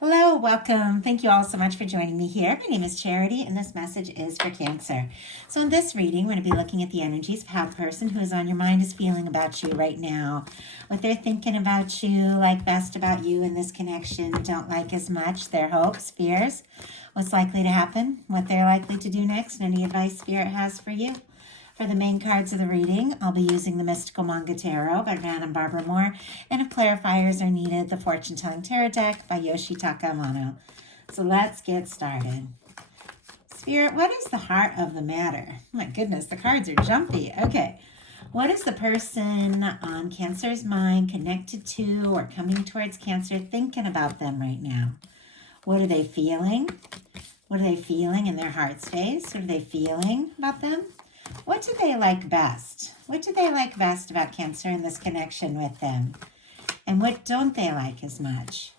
Hello, welcome. Thank you all so much for joining me here. My name is Charity, and this message is for Cancer. So, in this reading, we're going to be looking at the energies of how the person who is on your mind is feeling about you right now, what they're thinking about you, like best about you in this connection, don't like as much, their hopes, fears, what's likely to happen, what they're likely to do next, and any advice Spirit has for you. For the main cards of the reading, I'll be using the Mystical Manga Tarot by Ran and Barbara Moore, and if clarifiers are needed, the Fortune Telling Tarot Deck by Yoshitaka Amano. So let's get started. Spirit, what is the heart of the matter? My goodness, the cards are jumpy. Okay. What is the person on Cancer's mind connected to or coming towards Cancer thinking about them right now? What are they feeling? What are they feeling in their heart space? What are they feeling about them? What do they like best? What do they like best about Cancer in this connection with them? And what don't they like as much?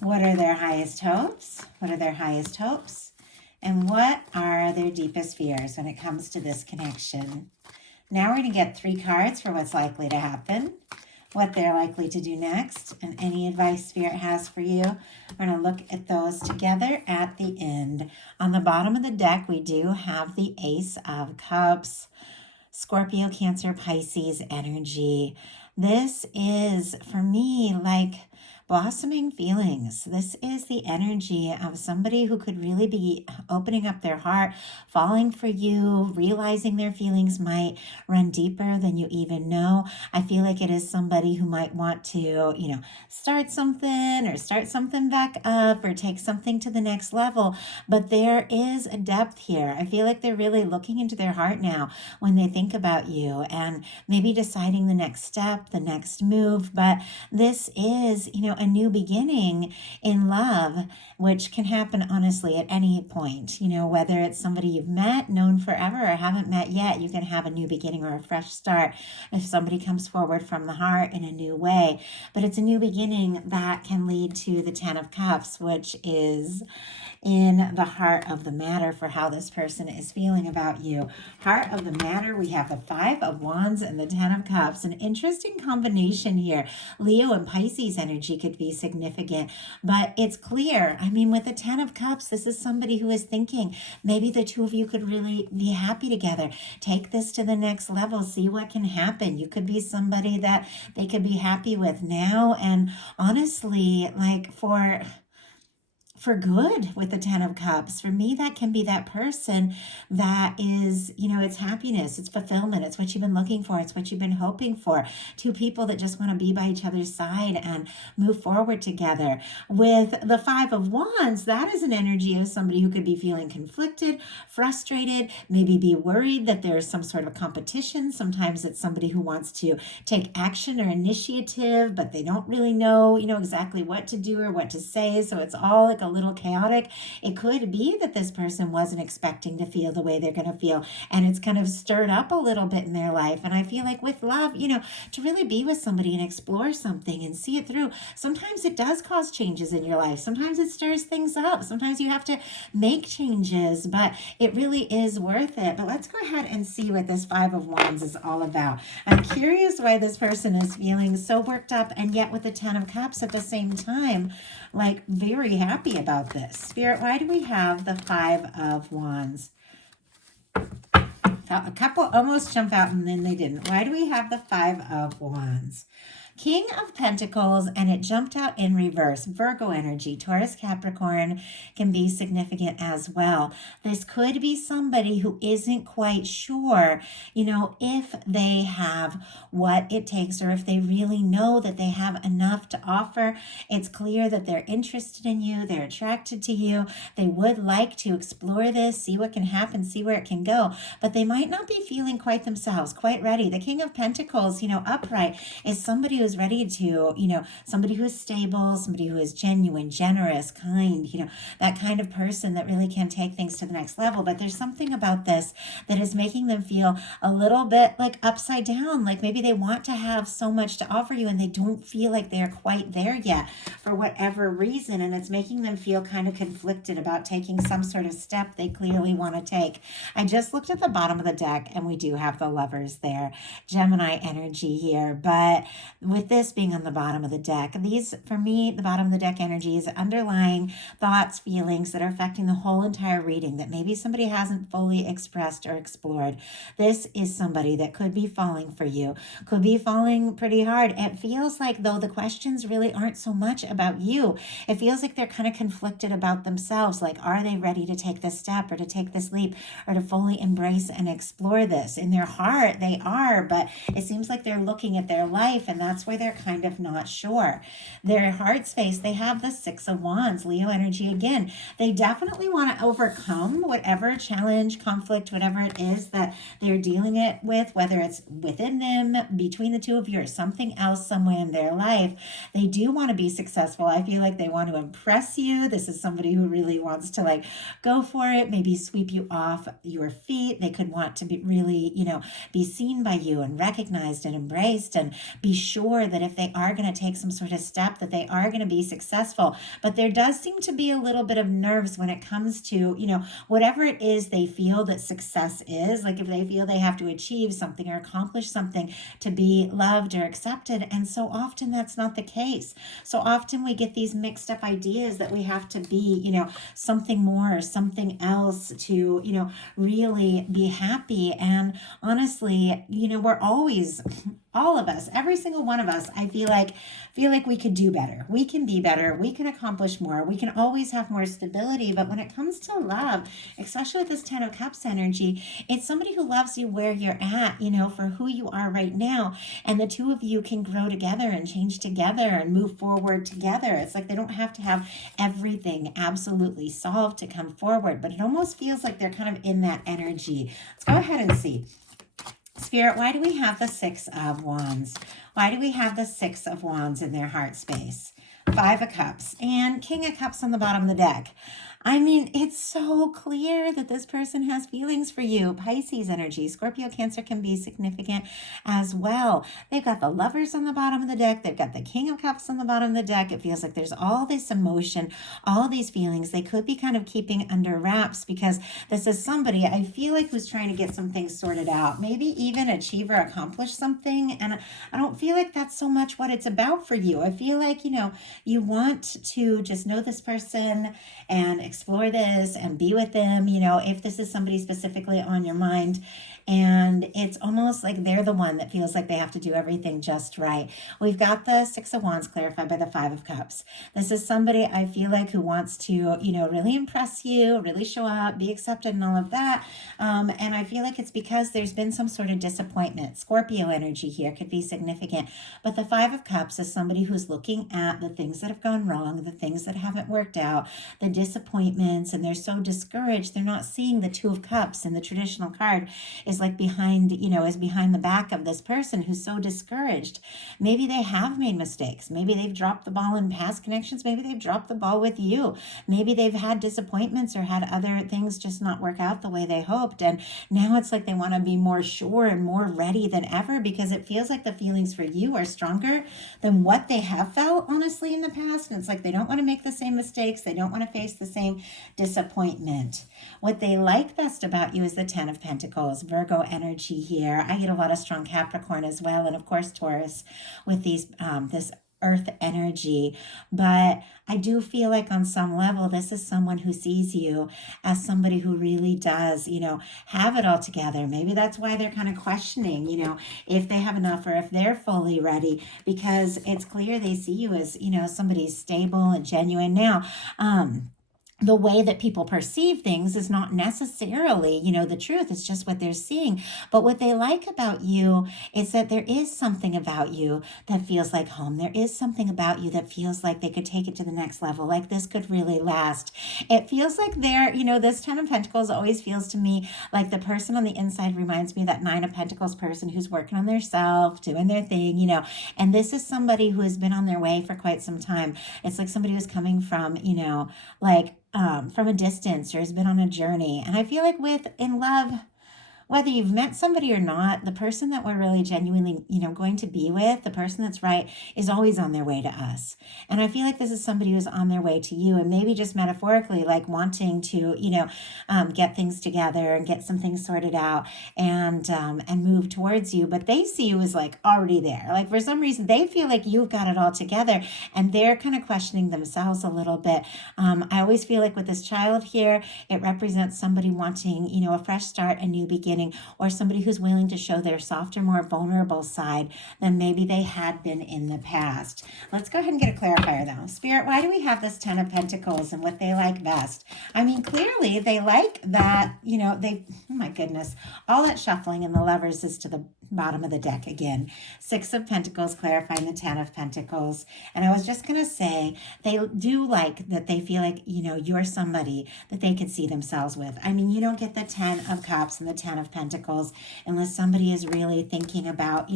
What are their highest hopes? What are their highest hopes? And what are their deepest fears when it comes to this connection? Now we're going to get 3 cards for what's likely to happen, what they're likely to do next, and any advice Spirit has for you. We're going to look at those together at the end. On the bottom of the deck, we do have the Ace of Cups, Scorpio, Cancer, Pisces energy. This is, for me, like blossoming feelings. This is the energy of somebody who could really be opening up their heart, falling for you, realizing their feelings might run deeper than you even know. I feel like it is somebody who might want to, start something or start something back up or take something to the next level. But there is a depth here. I feel like they're really looking into their heart now when they think about you and maybe deciding the next step, the next move. But this is, a new beginning in love, which can happen honestly at any point. Whether it's somebody you've met, known forever, or haven't met yet, you can have a new beginning or a fresh start if somebody comes forward from the heart in a new way. But it's a new beginning that can lead to the 10 of Cups, which is in the heart of the matter for how this person is feeling about you. Heart of the matter, we have the 5 of Wands and the 10 of Cups. An interesting combination here. Leo and Pisces energy could be significant, but it's clear. With the 10 of Cups, this is somebody who is thinking maybe the two of you could really be happy together. Take this to the next level. See what can happen. You could be somebody that they could be happy with now. And honestly, like for good with the 10 of Cups. For me, that can be that person that is, it's happiness, it's fulfillment, it's what you've been looking for, it's what you've been hoping for. 2 people that just want to be by each other's side and move forward together. With the 5 of Wands, that is an energy of somebody who could be feeling conflicted, frustrated, maybe be worried that there's some sort of competition. Sometimes it's somebody who wants to take action or initiative, but they don't really know, exactly what to do or what to say. So it's all like a little chaotic. It could be that this person wasn't expecting to feel the way they're going to feel, and it's kind of stirred up a little bit in their life. And I feel like with love, to really be with somebody and explore something and see it through, sometimes it does cause changes in your life. Sometimes it stirs things up. Sometimes you have to make changes, but it really is worth it. But let's go ahead and see what this 5 of Wands is all about. I'm curious why this person is feeling so worked up, and yet with the 10 of Cups at the same time, like very happy about this. Spirit, why do we have the 5 of Wands? A couple almost jump out and then they didn't. Why do we have the 5 of Wands? King of Pentacles, and it jumped out in reverse. Virgo energy, Taurus, Capricorn can be significant as well. This could be somebody who isn't quite sure, if they have what it takes or if they really know that they have enough to offer. It's clear that they're interested in you. They're attracted to you. They would like to explore this, see what can happen, see where it can go, but they might not be feeling quite themselves, quite ready. The King of Pentacles, upright, is somebody who's ready to, somebody who is stable, somebody who is genuine, generous, kind, that kind of person that really can take things to the next level. But there's something about this that is making them feel a little bit like upside down, like maybe they want to have so much to offer you and they don't feel like they're quite there yet for whatever reason. And it's making them feel kind of conflicted about taking some sort of step they clearly want to take. I just looked at the bottom of the deck and we do have the Lovers there. Gemini energy here, but with this being on the bottom of the deck, these, for me, the bottom of the deck energy is underlying thoughts, feelings that are affecting the whole entire reading that maybe somebody hasn't fully expressed or explored. This is somebody that could be falling for you, could be falling pretty hard. It feels like, though, the questions really aren't so much about you. It feels like they're kind of conflicted about themselves. Like, are they ready to take this step or to take this leap or to fully embrace and explore this? In their heart, they are, but it seems like they're looking at their life, and that's why they're kind of not sure. Their heart space, they have the Six of Wands, Leo energy again. They definitely want to overcome whatever challenge, conflict, whatever it is that they're dealing it with, whether it's within them, between the two of you, or something else somewhere in their life. They do want to be successful. I feel like they want to impress you. This is somebody who really wants to like go for it, maybe sweep you off your feet. They could want to be really, be seen by you and recognized and embraced, and be sure that if they are going to take some sort of step, that they are going to be successful. But there does seem to be a little bit of nerves when it comes to, whatever it is they feel that success is. Like if they feel they have to achieve something or accomplish something to be loved or accepted. And so often that's not the case. So often we get these mixed up ideas that we have to be, something more or something else to, really be happy. And honestly, we're always, all of us, every single one of us, I feel like we could do better. We can be better. We can accomplish more. We can always have more stability. But when it comes to love, especially with this Ten of Cups energy, it's somebody who loves you where you're at, for who you are right now. And the two of you can grow together and change together and move forward together. It's like they don't have to have everything absolutely solved to come forward, but it almost feels like they're kind of in that energy. Let's go ahead and see. Spirit, why do we have the Six of Wands? Why do we have the Six of Wands in their heart space? Five of Cups and King of Cups on the bottom of the deck. I mean, it's so clear that this person has feelings for you. Pisces energy, Scorpio, Cancer can be significant as well. They've got the Lovers on the bottom of the deck. They've got the King of Cups on the bottom of the deck. It feels like there's all this emotion, all these feelings they could be kind of keeping under wraps, because this is somebody, I feel like, who's trying to get some things sorted out, maybe even achieve or accomplish something. And I don't feel like that's so much what it's about for you. I feel like, you want to just know this person and explore this and be with them, if this is somebody specifically on your mind. And it's almost like they're the one that feels like they have to do everything just right. We've got the Six of Wands clarified by the Five of Cups. This is somebody, I feel like, who wants to, really impress you, really show up, be accepted and all of that. And I feel like it's because there's been some sort of disappointment. Scorpio energy here could be significant. But the Five of Cups is somebody who's looking at the things that have gone wrong, the things that haven't worked out, the disappointments, and they're so discouraged. They're not seeing the Two of Cups in the traditional card is like behind, is behind the back of this person who's so discouraged. Maybe they have made mistakes. Maybe they've dropped the ball in past connections. Maybe they've dropped the ball with you. Maybe they've had disappointments or had other things just not work out the way they hoped. And now it's like they want to be more sure and more ready than ever, because it feels like the feelings for you are stronger than what they have felt, honestly, in the past. And it's like they don't want to make the same mistakes. They don't want to face the same disappointment. What they like best about you is the Ten of Pentacles, Virgo energy here. I get a lot of strong Capricorn as well, and of course Taurus with these this earth energy. But I do feel like on some level, this is someone who sees you as somebody who really does, have it all together. Maybe that's why they're kind of questioning, if they have enough or if they're fully ready, because it's clear they see you as, somebody stable and genuine. Now, the way that people perceive things is not necessarily, the truth. It's just what they're seeing. But what they like about you is that there is something about you that feels like home. There is something about you that feels like they could take it to the next level, like this could really last. It feels like they're, this Ten of Pentacles always feels to me like the person on the inside reminds me of that Nine of Pentacles person who's working on their self, doing their thing, and this is somebody who has been on their way for quite some time. It's like somebody who's coming from, from a distance or has been on a journey. And I feel like in love, whether you've met somebody or not, the person that we're really genuinely, going to be with, the person that's right, is always on their way to us. And I feel like this is somebody who's on their way to you, and maybe just metaphorically, like wanting to, get things together and get some things sorted out and move towards you. But they see you as like already there. Like for some reason, they feel like you've got it all together, and they're kind of questioning themselves a little bit. I always feel like with this child here, it represents somebody wanting, a fresh start, a new beginning, or somebody who's willing to show their softer, more vulnerable side than maybe they had been in the past. Let's go ahead and get a clarifier though. Spirit, why do we have this Ten of Pentacles and what they like best? I mean, clearly they like that, oh my goodness, all that shuffling in the Lovers is to the bottom of the deck again. Six of Pentacles clarifying the Ten of Pentacles. And I was just going to say, they do like that they feel like, you're somebody that they could see themselves with. I mean, you don't get the Ten of Cups and the Ten of Pentacles unless somebody is really thinking about,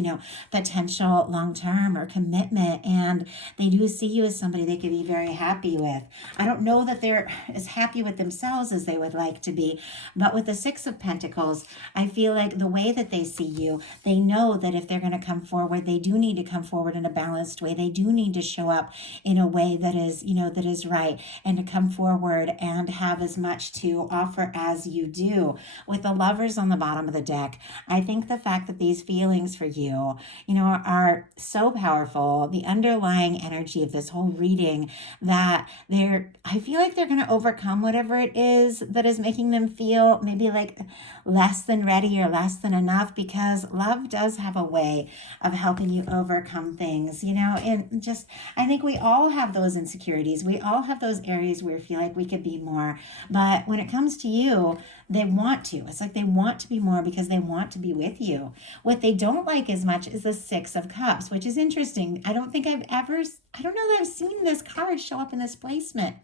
potential long-term or commitment. And they do see you as somebody they could be very happy with. I don't know that they're as happy with themselves as they would like to be, but with the Six of Pentacles, I feel like the way that they see you, they know that if they're going to come forward, they do need to come forward in a balanced way. They do need to show up in a way that is, that is right, and to come forward and have as much to offer as you do. With the Lovers on the bottom of the deck, I think the fact that these feelings for you, are so powerful, the underlying energy of this whole reading, that I feel like they're going to overcome whatever it is that is making them feel maybe like less than ready or less than enough, because love does have a way of helping you overcome things, and just, I think we all have those insecurities. We all have those areas where we feel like we could be more. But when it comes to you, they want to. It's like they want to be more because they want to be with you. What they don't like as much is the Six of Cups, which is interesting. I don't know that I've seen this card show up in this placement.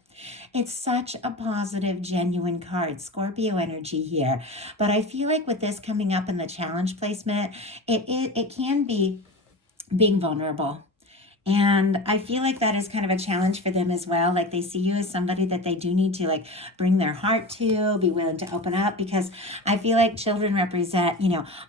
It's such a positive, genuine card, Scorpio energy here. But I feel like with this coming up in the challenge placement, it can be being vulnerable. And I feel like that is kind of a challenge for them as well. Like they see you as somebody that they do need to like bring their heart to, be willing to open up, because I feel like children represent,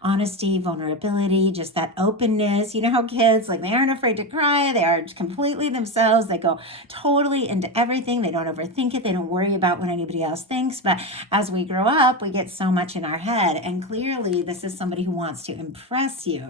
honesty, vulnerability, just that openness. You know how kids, like they aren't afraid to cry. They are completely themselves. They go totally into everything. They don't overthink it. They don't worry about what anybody else thinks. But as we grow up, we get so much in our head. And clearly this is somebody who wants to impress you,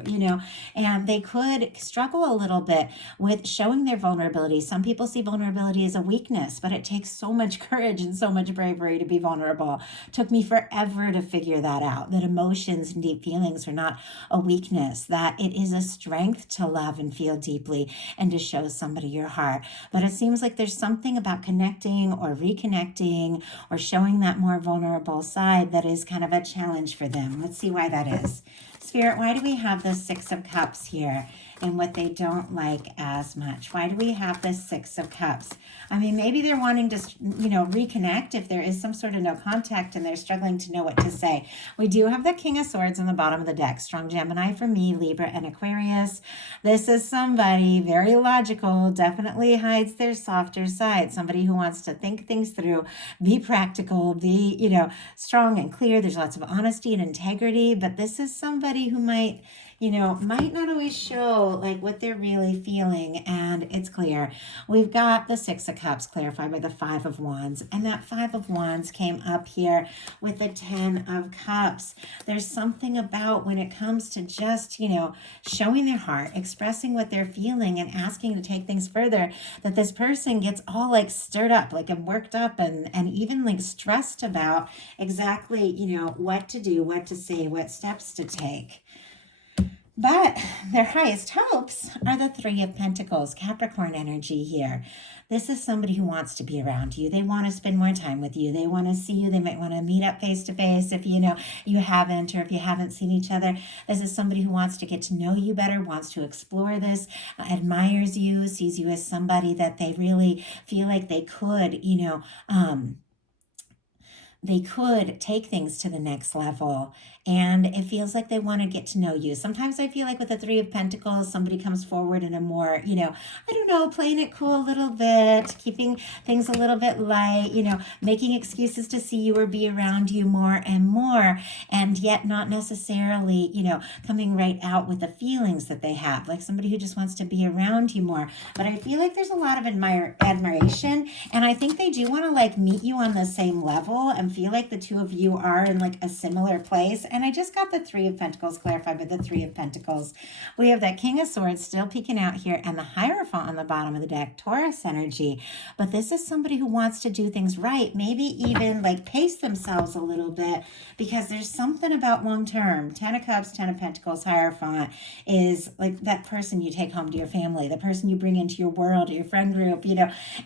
and they could struggle a little bit with showing their vulnerability. Some people see vulnerability as a weakness, but it takes so much courage and so much bravery to be vulnerable. It took me forever to figure that out, that emotions and deep feelings are not a weakness, that it is a strength to love and feel deeply and to show somebody your heart. But it seems like there's something about connecting or reconnecting or showing that more vulnerable side that is kind of a challenge for them. Let's see why that is. Spirit, why do we have the Six of Cups here and what they don't like as much? Why do we have this Six of Cups? I mean, maybe they're wanting to, reconnect if there is some sort of no contact and they're struggling to know what to say. We do have the King of Swords on the bottom of the deck. Strong Gemini for me, Libra and Aquarius. This is somebody very logical, definitely hides their softer side. Somebody who wants to think things through, be practical, be, strong and clear. There's lots of honesty and integrity, but this is somebody who might not always show like what they're really feeling. And it's clear. We've got the Six of Cups clarified by the Five of Wands. And that Five of Wands came up here with the Ten of Cups. There's something about when it comes to just, showing their heart, expressing what they're feeling and asking to take things further, that this person gets all like stirred up, like worked up and even like stressed about exactly, what to do, what to say, what steps to take. But their highest hopes are the Three of Pentacles, Capricorn energy here. This is somebody who wants to be around you. They want to spend more time with you. They want to see you. They might want to meet up face to face if you haven't, or if you haven't seen each other. This is somebody who wants to get to know you better, wants to explore this, admires you, sees you as somebody that they really feel like they could, they could take things to the next level, and it feels like they want to get to know you. Sometimes I feel like with the Three of Pentacles, somebody comes forward in a more, I don't know, playing it cool a little bit, keeping things a little bit light, making excuses to see you or be around you more and more, and yet not necessarily, coming right out with the feelings that they have, like somebody who just wants to be around you more. But I feel like there's a lot of admiration, and I think they do want to like meet you on the same level and feel like the two of you are in like a similar place. And I just got the Three of Pentacles clarified by the Three of Pentacles. We have that King of Swords still peeking out here, and the Hierophant on the bottom of the deck, Taurus energy. But this is somebody who wants to do things right, maybe even like pace themselves a little bit, because there's something about long term. 10 of Cups, 10 of Pentacles, Hierophant is like that person you take home to your family, the person you bring into your world or your friend group,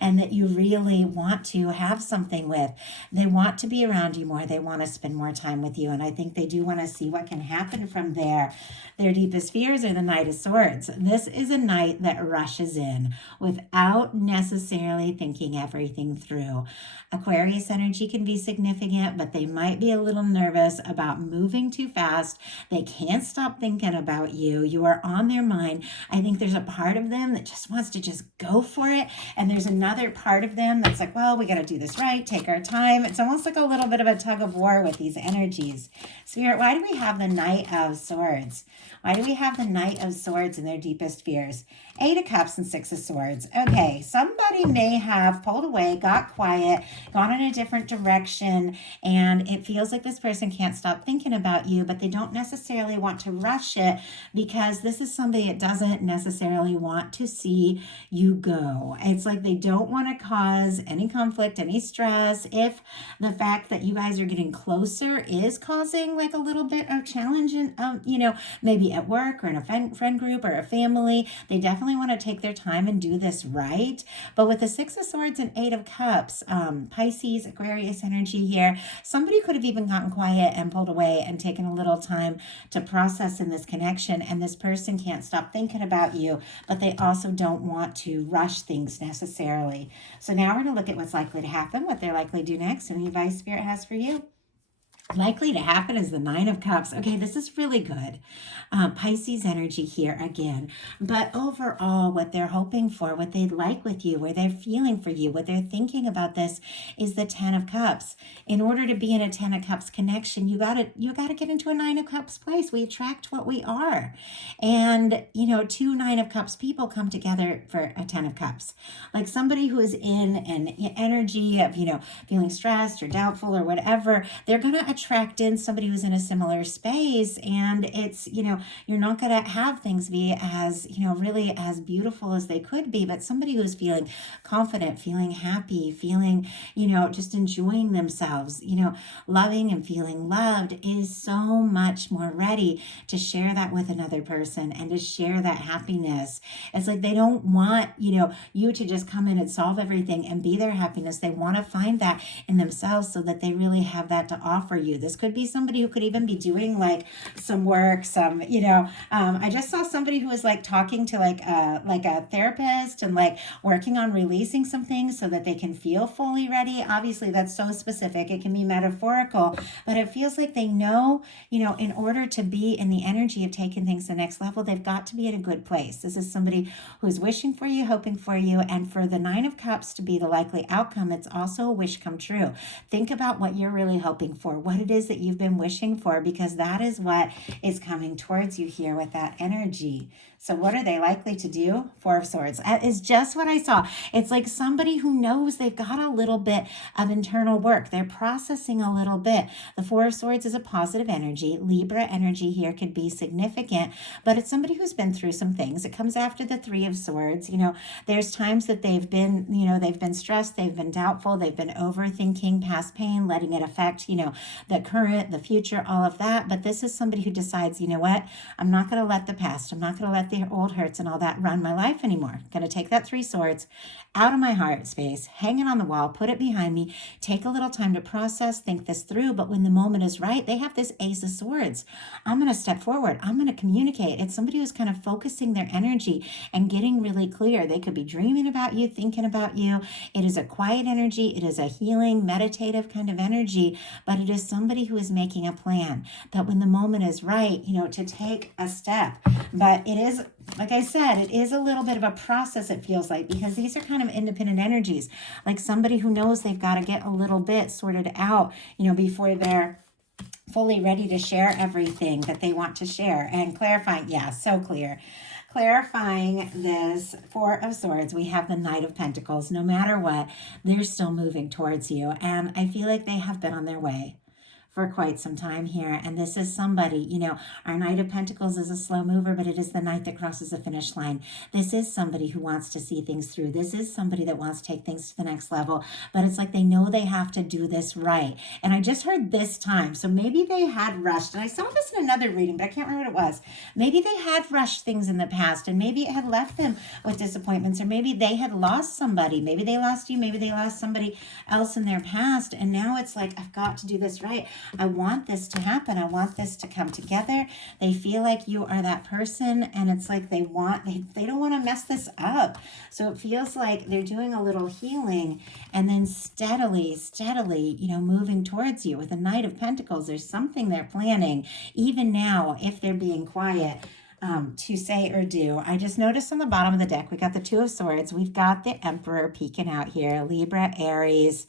and that you really want to have something with. They want to be around you more. They want to spend more time with you. And I think they do want to see what can happen from there. Their deepest fears are the Knight of Swords. This is a knight that rushes in without necessarily thinking everything through. Aquarius energy can be significant, but they might be a little nervous about moving too fast. They can't stop thinking about you. You are on their mind. I think there's a part of them that just wants to just go for it. And there's another part of them that's like, well, we got to do this right, take our time. It's almost like a little bit of a tug of war with these energies. Spirit, why do we have the Knight of Swords? Why do we have the Knight of Swords in their deepest fears? 8 of Cups and 6 of Swords. Okay, somebody may have pulled away, got quiet, gone in a different direction, and it feels like this person can't stop thinking about you, but they don't necessarily want to rush it, because this is somebody that doesn't necessarily want to see you go. It's like they don't want to cause any conflict, any stress. If the fact that you guys are getting closer is causing like a little bit of challenge, and maybe at work or in a friend group or a family, they definitely want to take their time and do this right. But with the 6 of Swords and 8 of Cups, Pisces, Aquarius energy here, somebody could have even gotten quiet and pulled away and taken a little time to process in this connection. And this person can't stop thinking about you, but they also don't want to rush things necessarily. So now we're going to look at what's likely to happen, what they're likely to do next, and the advice Spirit has for you. Likely to happen is the 9 of Cups. Okay, this is really good. Pisces energy here again. But overall, what they're hoping for, what they'd like with you, where they're feeling for you, what they're thinking about this is the 10 of Cups. In order to be in a 10 of Cups connection, you gotta get into a 9 of Cups place. We attract what we are. And, two 9 of Cups people come together for a 10 of Cups. Like somebody who is in an energy of, feeling stressed or doubtful or whatever, they're going to attract in somebody who's in a similar space. And it's, you're not going to have things be as, really as beautiful as they could be, but somebody who's feeling confident, feeling happy, feeling, just enjoying themselves, loving and feeling loved is so much more ready to share that with another person and to share that happiness. It's like they don't want, you to just come in and solve everything and be their happiness. They want to find that in themselves so that they really have that to offer you. This could be somebody who could even be doing like some work, I just saw somebody who was like talking to like a therapist and like working on releasing some things so that they can feel fully ready. Obviously that's so specific. It can be metaphorical, but it feels like they know, in order to be in the energy of taking things to the next level, they've got to be in a good place. This is somebody who's wishing for you, hoping for you, and for the 9 of Cups to be the likely outcome, it's also a wish come true. Think about what you're really hoping for, what it is that you've been wishing for, because that is what is coming towards you here with that energy. So what are they likely to do? 4 of Swords. That is just what I saw. It's like somebody who knows they've got a little bit of internal work. They're processing a little bit. The 4 of Swords is a positive energy. Libra energy here could be significant, but it's somebody who's been through some things. It comes after the 3 of Swords. There's times that they've been stressed, they've been doubtful, they've been overthinking past pain, letting it affect, the current, the future, all of that. But this is somebody who decides, you know what? I'm not going to let the past, I'm not going to let let the old hurts and all that run my life anymore. Going to take that 3 swords out of my heart space, hang it on the wall, put it behind me, take a little time to process, think this through. But when the moment is right, they have this Ace of Swords. I'm going to step forward. I'm going to communicate. It's somebody who's kind of focusing their energy and getting really clear. They could be dreaming about you, thinking about you. It is a quiet energy. It is a healing, meditative kind of energy, but it is somebody who is making a plan that when the moment is right, to take a step. But it is, like I said, it is a little bit of a process, it feels like, because these are kind of independent energies, like somebody who knows they've got to get a little bit sorted out, before they're fully ready to share everything that they want to share. And clarifying, yeah, so clear. Clarifying this 4 of Swords, we have the Knight of Pentacles. No matter what, they're still moving towards you. And I feel like they have been on their way for quite some time here. And this is somebody, our Knight of Pentacles is a slow mover, but it is the knight that crosses the finish line. This is somebody who wants to see things through. This is somebody that wants to take things to the next level, but it's like they know they have to do this right. And I just heard this time, so maybe they had rushed, and I saw this in another reading, but I can't remember what it was. Maybe they had rushed things in the past, and maybe it had left them with disappointments, or maybe they had lost somebody. Maybe they lost you, maybe they lost somebody else in their past, and now it's like, I've got to do this right. I want this to happen. I want this to come together. They feel like you are that person, and it's like they don't want to mess this up. So it feels like they're doing a little healing and then steadily, moving towards you with the Knight of Pentacles. There's something they're planning, even now, if they're being quiet, to say or do. I just noticed on the bottom of the deck, we got the 2 of Swords. We've got the Emperor peeking out here, Libra, Aries.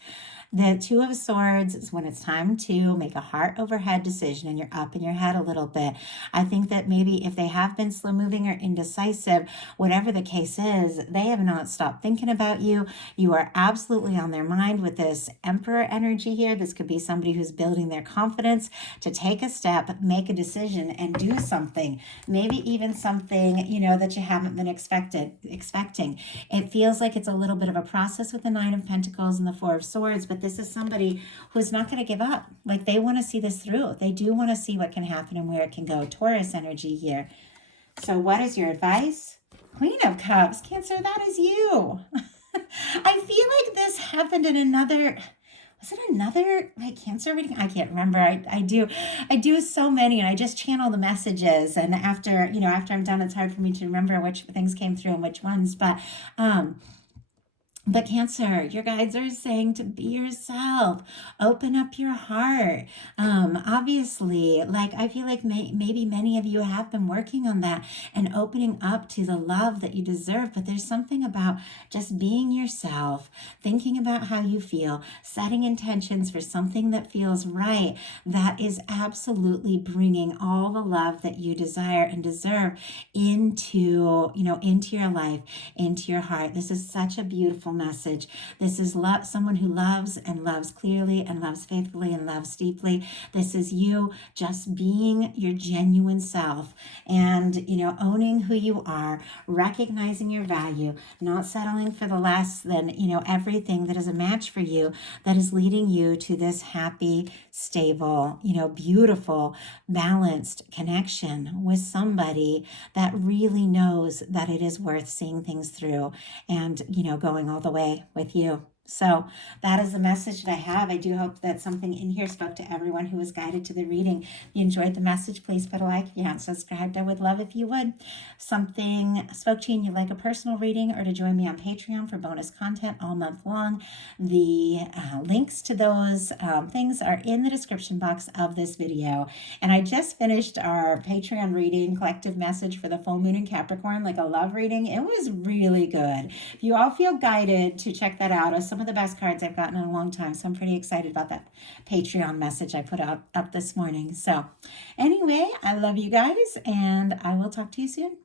The 2 of Swords is when it's time to make a heart over head decision and you're up in your head a little bit. I think that maybe if they have been slow moving or indecisive, whatever the case is, they have not stopped thinking about you. You are absolutely on their mind with this Emperor energy here. This could be somebody who's building their confidence to take a step, make a decision, and do something. Maybe even something, that you haven't been expecting. It feels like it's a little bit of a process with the 9 of Pentacles and the 4 of Swords, but this is somebody who's not going to give up. Like they want to see this through. They do want to see what can happen and where it can go. Taurus energy here. So what is your advice? Queen of Cups. Cancer, that is you. I feel like this happened in another... Was it another Cancer reading? I can't remember. I do so many, and I just channel the messages. And after I'm done, it's hard for me to remember which things came through and which ones. But Cancer, your guides are saying to be yourself, open up your heart. Obviously, I feel like maybe many of you have been working on that and opening up to the love that you deserve. But there's something about just being yourself, thinking about how you feel, setting intentions for something that feels right. That is absolutely bringing all the love that you desire and deserve into your life, into your heart. This is such a beautiful message. This is someone who loves and loves clearly and loves faithfully and loves deeply. This is you just being your genuine self and, owning who you are, recognizing your value, not settling for the less than, everything that is a match for you, that is leading you to this happy, stable, beautiful, balanced connection with somebody that really knows that it is worth seeing things through and, going all the way with you. So that is the message that I have. I do hope that something in here spoke to everyone who was guided to the reading. If you enjoyed the message, please put a like. If you haven't subscribed, I would love if you would. Something spoke to you and you'd like a personal reading or to join me on Patreon for bonus content all month long. The links to those things are in the description box of this video. And I just finished our Patreon reading, collective message for the full moon in Capricorn, like a love reading. It was really good. If you all feel guided to check that out, some of the best cards I've gotten in a long time. So I'm pretty excited about that Patreon message I put up this morning. So anyway, I love you guys, and I will talk to you soon.